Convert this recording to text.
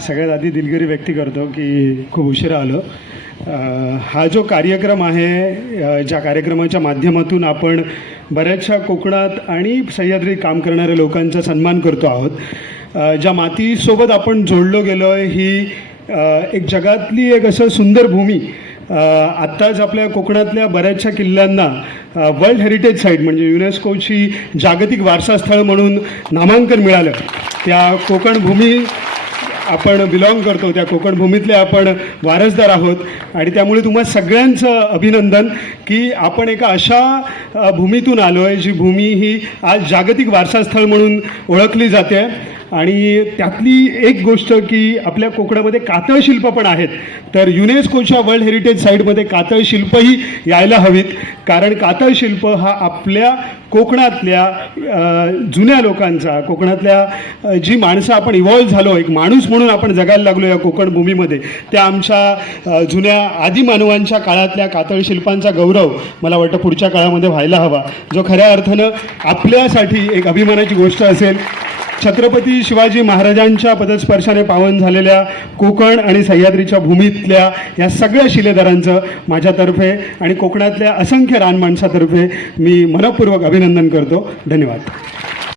सगळ्यात आधी दिलगिरी व्यक्त करतो की खूप उशिरा आलो. हा जो कार्यक्रम आहे ज्या कार्यक्रमाच्या माध्यमातून आपण बऱ्याचशा कोकणात आणि सह्याद्रीत काम करणाऱ्या लोकांचा सन्मान करतो आहोत. ज्या मातीसोबत आपण जोडलो गेलो आहे ही एक जगातली एक असं सुंदर भूमी आत्ताच आपल्या कोकणातल्या बऱ्याचशा किल्ल्यांना वर्ल्ड हेरिटेज साईट म्हणजे युनेस्कोची जागतिक वारसास्थळ म्हणून नामांकन मिळालं. त्या कोकण भूमी आपण बिलॉंग करतो त्या कोकण भूमीतले आपण वारसदार आहोत. आणि त्यामुळे तुम्हा सगळ्यांचं अभिनंदन की आपण एका अशा भूमीतून आलो आहे जी भूमी ही आज जागतिक वारसास्थळ म्हणून ओळखली जाते. आणि त्यातली एक गोष्ट की आपल्या कोकणामध्ये कातळ शिल्प पण आहेत. तर युनेस्कोच्या वर्ल्ड हेरिटेज साईटमध्ये कातळ शिल्पही यायला हवीत. कारण कातळ शिल्प हा आपल्या कोकणातल्या जुन्या लोकांचा कोकणातल्या जी माणसं आपण इव्हॉल्व झालो एक माणूस म्हणून आपण जगायला लागलो या कोकण भूमीमध्ये त्या आमच्या जुन्या आदिमानवांच्या काळातल्या कातळ शिल्पांचा गौरव मला वाटतं पुढच्या काळामध्ये व्हायला हवा. जो खऱ्या अर्थानं आपल्यासाठी एक अभिमानाची गोष्ट असेल. छत्रपती शिवाजी महाराजांच्या पदस्पर्शाने पावन झालेल्या कोकण आणि सह्याद्रीच्या भूमीतल्या या सगळ्या शिलेदारांचं माझ्यातर्फे आणि कोकणातल्या असंख्य रानमाणसातर्फे मी मनपूर्वक अभिनंदन करतो. धन्यवाद.